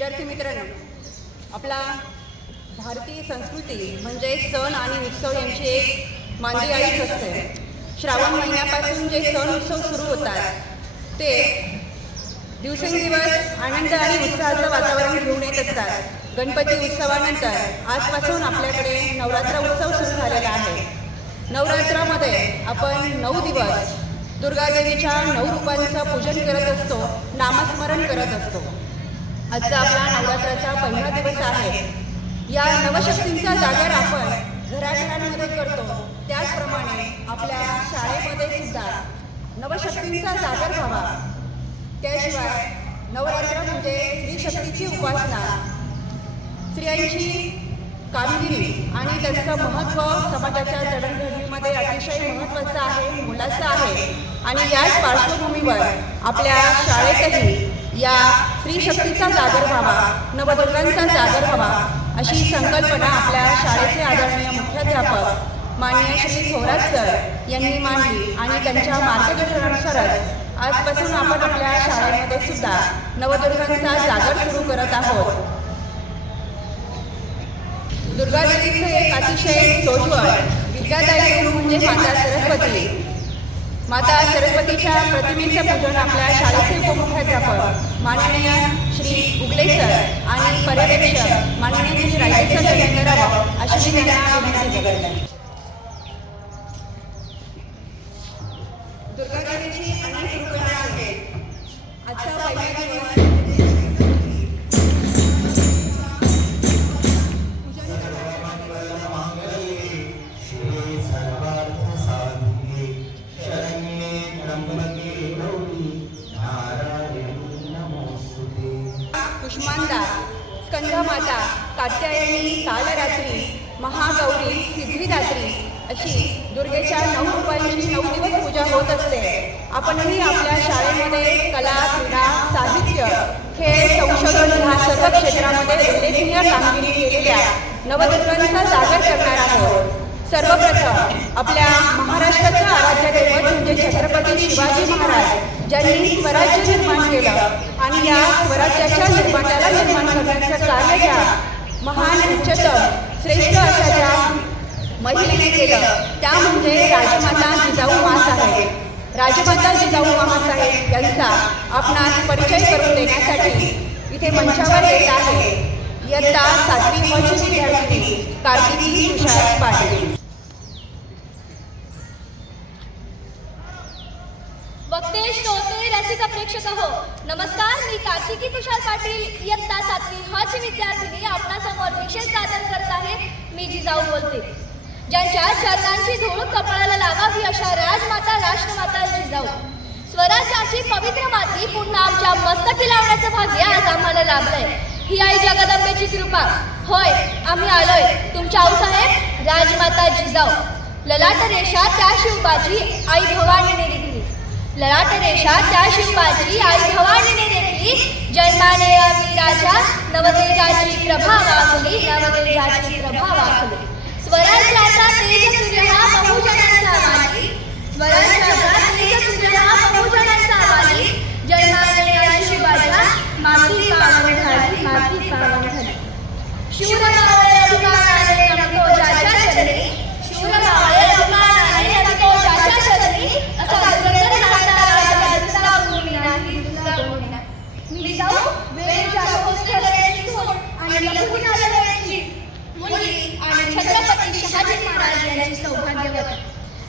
विद्यार्थी मित्रांनो आपला भारतीय संस्कृती म्हणजे सण आणि उत्सव यांची एक मांदी आईच असते. श्रावण महिन्यापासून जे सण उत्सव सुरू होतात ते दिवसेंदिवस आनंद आणि उत्साहाचं वातावरण घेऊन येत असतात. गणपती उत्सवानंतर आजपासून आपल्याकडे नवरात्र उत्सव सुरू झालेला आहे. नवरात्रामध्ये आपण नऊ दिवस दुर्गादेवीच्या नऊ रूपांचं पूजन करत असतो नामस्मरण करत असतो. आजचा आपला नवरात्राचा पहिला दिवस आहे. या नवशक्तींचा जागर आपण घराघरांमध्ये करतो. त्याचप्रमाणे आपल्या शाळेमध्ये सुद्धा नवशक्तींचा जागर व्हावा. त्याशिवाय नवरात्र म्हणजे स्त्री शक्तीची उपासना. स्त्रियांची कामगिरी आणि त्यांचं महत्त्व समाजाच्या जडणघडणीमध्ये अतिशय महत्त्वाचं आहे मोलाचं आहे. आणि याच पार्श्वभूमीवर आपल्या शाळेतही या स्त्री शक्तीचा जागर व्हावा नवदुर्गांचा जागर व्हावा अशी संकल्पना आपल्या शाळेचे आदरणीय मुख्याध्यापक माननीय श्री थोरात सर यांनी मांडली आणि त्यांच्या मार्गदर्शनानुसारच आजपासून आपण आपल्या शाळेमध्ये सुद्धा नवदुर्गांचा जागर सुरू करत आहोत. दुर्गादेवीचे एक अतिशय सोज्वळ विद्यादायी गुरु म्हणजे माता सरस्वती. माता सरस्वतीच्या प्रतिमेचं पूजन आपल्या शाळेचे उपमुख्याध्यापक माननीय श्री उगले सर आणि पर्यवेक्षक माननीय श्री राजेश सर अशी मी त्यांना विनंती करते. दुर्गादेवीची अनेक रूपणा आहेत आजचा पहिला दिवस कुष्मांदा स्कंदमाता कात्यायनी कालरात्री महागौरी सिद्धिदात्री अशी दुर्गेच्या नऊ रुपयांची नऊ दिवस पूजा होत असते. आपणही आपल्या शाळेमध्ये कला क्रीडा साहित्य खेळ संशोधन ह्या सर्व क्षेत्रामध्ये उल्लेखनीय कामगिरी केलेल्या नवदुर्गांचा जागर करणार आहोत. सर्वप्रथम आपल्या महाराष्ट्राच्या आराध्य दैवत म्हणजे छत्रपती शिवाजी ज्यांनी स्वराज्य निर्माण केलं आणि या स्वराज्याच्या निर्मात्याला निर्माण करण्याचं कार्य त्या महान उच्चतम श्रेष्ठ अशा ज्या महिलेने केलं त्या म्हणजे राजमाता जिजाऊ मासाहेब राजमाता जिजाऊ मासाहेब यांचा आपणास परिचय करून देण्यासाठी इथे मंचावर येत आहे. इयत्ता सातवी वर्ष विद्यार्थिनी कार्तिकी तुषार पाटील. प्रेक्षक हो नमस्कार मी कार्तिकी तुषार पाटील इयत्ता सातवी. हच विद्यार्थिनी आपणासमोर विशेष सादर करत आहे मी जिजाऊ बोलते. ज्यांच्या चरणांची धूळ कपाळाला लावावी अशा राजमाता राष्ट्रमाता जिजाऊ. स्वराज्याची पवित्र माती पुन्हा आमच्या मस्तकी लावण्याचं भाग्य आज आम्हाला लाभलंय. ही आई जगदंबेची कृपा. होय आम्ही आलोय. तुमच्या आऊसाहेब राजमाता जिजाऊ. ललाट रेषा त्या शिवबाजी आई भवानीने दिली. ललाट रेषा त्या शिंपाची आई भवानीने रेखली जन्माने वीराच्या नवतेजाची प्रभा वाकली नवतेजाची प्रभा वाकली. स्वराज्याचा तेज सूर्य बहुजनांचा वाली स्वराज्याचा तेज सूर्य बहुजनांचा वाली जन्माने या शिवबाच्या माती पावन झाली माती पावन झाली शूर मावळे अभिमानाने नमतो ज्याच्या चरणी शूर मावळे अभिमानाने नमतो ज्याच्या चरणी असा दुर्धर नाता राजा दुसरा कोणी नाही दुसरा कोणी नाही मी जाऊ वेळ जागोस ठरवायची सून आणि लपून आलेल्याची मुलगी आणि छत्रपती शहाजी महाराज यांची सौभाग्यवती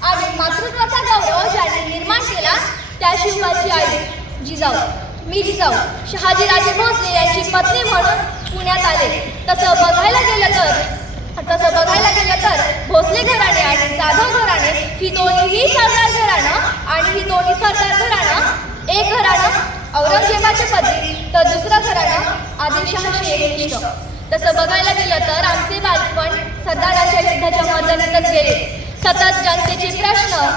आणि मातृत्वाचा गौरव ज्यांनी निर्माण केला त्या शिवबाची आई जिजाऊ मी जिजाऊ शहाजीराजे भोसले यांची पत्नी म्हणून पुण्यात आले. तसं बघायला गेलं तर तसं बघायला गेलं तर भोसले घराणे आणि जाधव घराणे ही दोन्हीही सरदार घराणं आणि ही दोन्ही सरदार घराणं एक घराणं. औरंगजेबाच्या पती तर दुसरं घराणं आदिलशहाशी एकनिष्ठ तसं बघायला गेलं तर आमचे बालपण सरदारांच्या युद्धाच्या मदतीतच गेले. सतत जनतेचे प्रश्न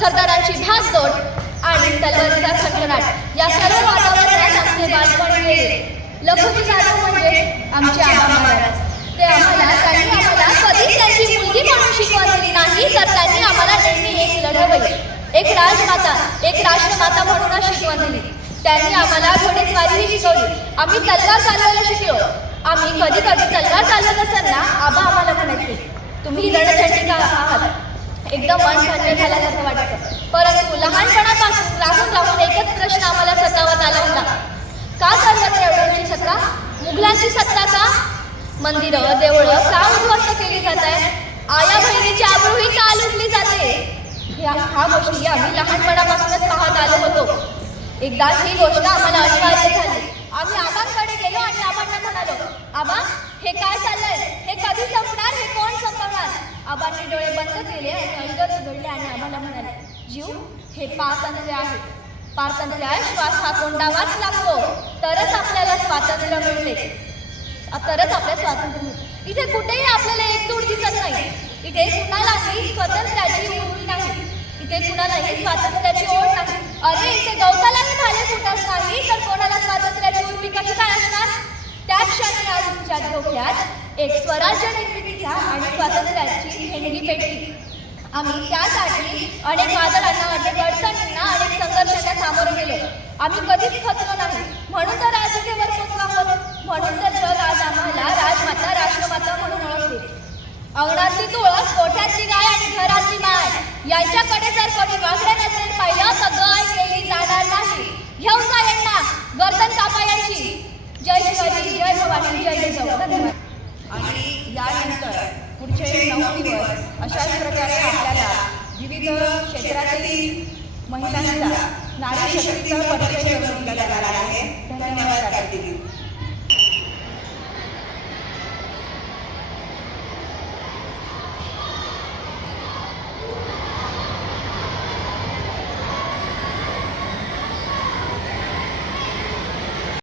सरदारांची भागदौड आणि तलवारीचा खटखटाट या सर्व वातावरणात आमचे बालपण गेले लखोजी जाधव म्हणजे आमचे आबा महाराज. ते आम्हाला त्यांनी आम्हाला कधीच त्यांची मुलगी म्हणून शिकवलेली दिली नाही तर त्यांनी आम्हाला नेहमी एक लढवली एक राजमाता एक राष्ट्रमाता म्हणूनच शिकवण दिली त्यांनी आम्हाला घोडेस्वारीही शिकवली. आम्ही तलवार चालवायला शिकलो. आम्ही कधी कधी तलवार चालवत असताना आबा आम्हाला म्हणायचे तुम्ही रणचंडिका आहात. एकदम मन धन्य झाल्यासारखं वाटतं. परंतु लहानपणापासून राहून राहून एकच प्रश्न आम्हाला सतावत आला होता. का सर्वत्र एवढ्यांची सत्ता? मुघलांची सत्ता का? मंदिरं देवळं का उद्ध्वस्त केली जात आहे आया बहिणीची आबरूही का लुटली जाते? ह्या हा गोष्टी आम्ही लहानपणापासूनच पाहत आलो होतो. एकदा ही गोष्ट आम्हाला अनिवार्य झाली. आम्ही आबांकडे गेलो आणि आबांना म्हणालो आबा हे काय चाललंय? हे कधी संपणार? हे कोण संपणार? आबांनी डोळे बंद केले आणि अंगत उघडले आणि आम्हाला म्हणाले जीव हे पारतंत्र्य आहे. पारतंत्र्यात श्वास हा कोंडावाच लागतो. तरच आपल्याला स्वातंत्र्य मिळते. तरच आपल्या स्वातंत्र्य मिळते. इथे कुठेही आपल्याला एकजूट दिसत नाही. इथे कुणालाही स्वातंत्र्याची ओढ नाही. इथे कुणालाही स्वातंत्र्याची ओढ नाही. अरे इथे गवतालाही भाले फुटत नाही. तर कोणाला स्वातंत्र्याची उर्मी कशी काय असणार? त्या क्षणी आज तुमच्या डोक्यात एक स्वराज्य निर्मितीचा आणि स्वातंत्र्याची हेंडगी पेटली आम्ही त्यासाठी अनेक वादळांना अनेक अडचणींना अनेक संघर्षांना सामोरे गेलो. आम्ही कधीच खचलो नाही. म्हणून तर आज इथे पोचलो आहोत म्हणून तर जग आज आम्हाला राजमाता राष्ट्रमाता म्हणून ओळखते. अंगणाची तुळस कोठ्याची गाय आणि घराची माय यांच्याकडे जर कोणी वागड्या नसेल पाहिलं तर गाय केली जाणार नाही. घेऊन जा यांना गर्दन कापा यांची जय शिवाजी जय भवानी जय जिजाऊ धन्यवाद पुढचे नऊ दिवस अशाच प्रकारे आपल्याला विविध क्षेत्रातील महिलांचा नारी शक्तीचा परिचय करून दिला जाणार आहे. धन्यवाद